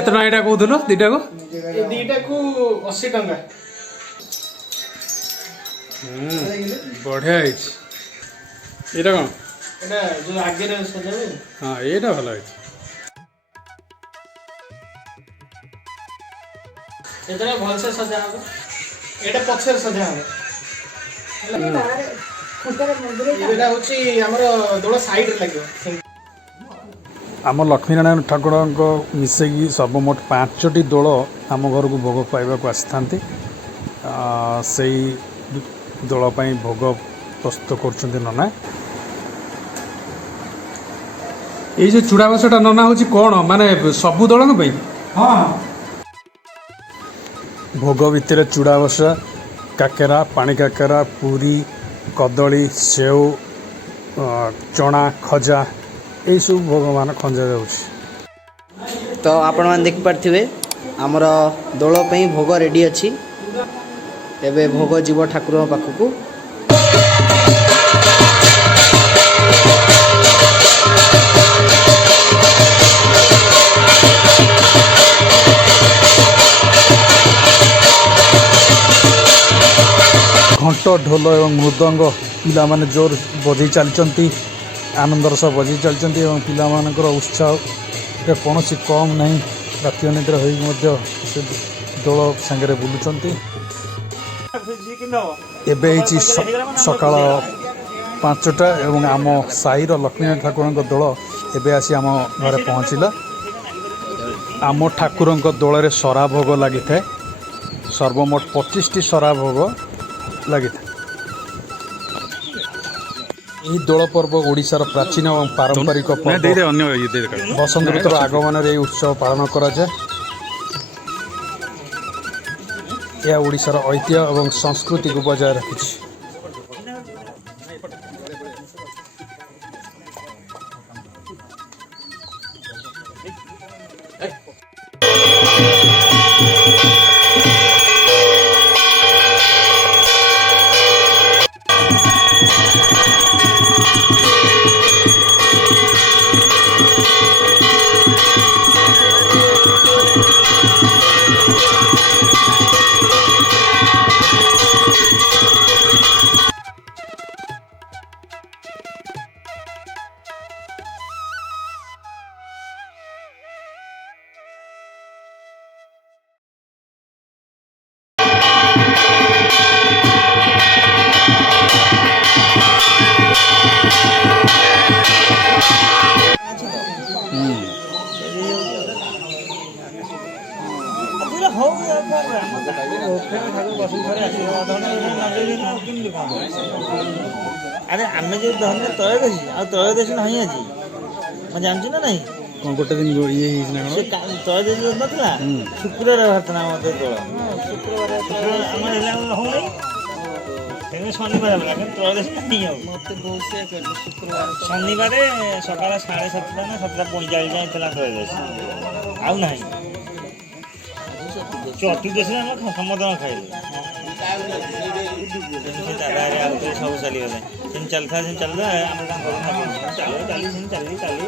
केते टका एटा कहउथलो दीटा को ए दीटा को 80 टका बढ़िया है एटा कोन एटा जो आगे रे सजावे हां एटा भलो है एतरा भल से सजा हो एटा पछर सजा हो एटा होची हमर दोला साइड रे लागो आम लक्ष्मीनारायण ठाकुर मिसेकी सर्वमोट 5टी दोल आम घर को भोग पाइबा आसी था दोलपाई भोग प्रस्तुत कर नना ये जो चूड़ा बसटा नना हूँ कौन माने सबू दल हाँ भोग भितर चूड़ा बसा काकेरा पानी काकेरा पूरी कदली सेव चना खजा यही सब भोग मान खंजा जा तो आपण मैंने देखिपारे आमर दोल भोग रेडी अच्छी एबे भोग जीव ठाकुर पाखक घंट ढोल एवं मृदंग पिला माने जोर बजै चलती आनंदर सह बजै चलती पिला मानकर उत्साह कौन कम नहीं राति अनिद्रा हो दोल सांगे बुलुंट एवं सकाल 5टा एवं आम साईर लक्ष्मीनारायण ठाकुर दोल एवं आसी आम घर पहुँचला आम ठाकुर दोल सरा भोग लगी था सर्वमोट 25टी सरा भोग लगी था यही दोल पर्व ओडिशार प्राचीन और पारंपरिक पर्व बसंत ऋतुर आगमन उत्सव पालन कराए यह ओडिशार ऐतिह्य और संस्कृति को बजाय रखी अरे आम जो धरने त्रयोदशी त्रयोदशी ना आज मैं जानची ना नहीं कौन गोटे दिन ये त्रयोदशी ना शुक्रवार बाहर ना मत शुक्रवार शनिवार त्रयोदशी नहीं शनिवार सकाल 7:30 ना 7:45 जाए त्रयोदशी आउ ना चतुर्दशी ना समस्त खाइल सब चली गले चलता चलता चलो चली चली चली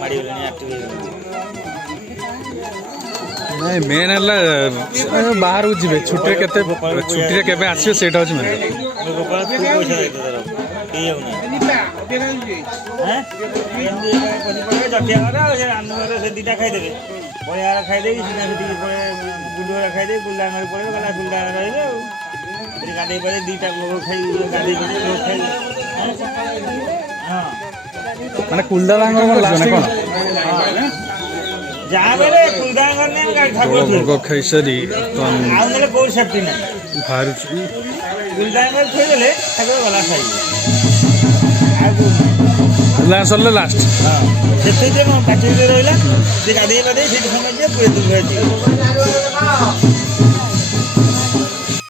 माड़ी नहीं मेन है बाहर को जी छुट्टी छुट्टी के आसो से दीटा खाईदे बड़िया खाईदे सीना गुलुआ खाईदे गुला पड़े गला गुला रही गाधे पड़े दीटा खाई गाधे खाई हाँ मैंने कुलदार जहाँ बेले कुलदार ठाकुर खाई सारी कौन सेफ्टी ना बाहर कुलदार थोड़े ठाकुर गला खाई सरले लास्ट से पाचुरी रहा गाधे पाधे से समय